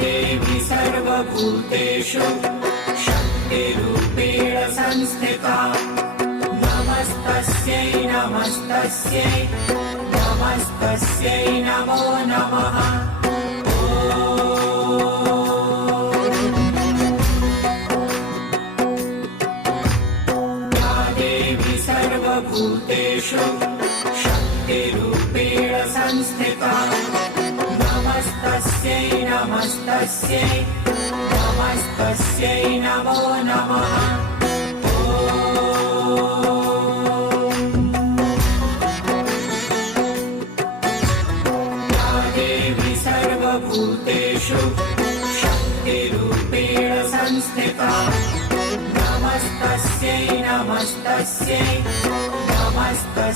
देवी सर्वभूतेषु शक्तिरूपेण संस्थिता नमस्तस्यै नमस्तस्यै नमस्तस्यै नमो नमः। या देवी सर्वभूतेषु शक्तिरूपेण संस्थिता नमस्तस्यै नमस्तस्यै नमस्तस्यै नमो नमः। या देवी सर्वभूतेषु शक्तिरूपेण संस्थिता नमस्तस्यै नमस्तस्यै नमस्तस्यै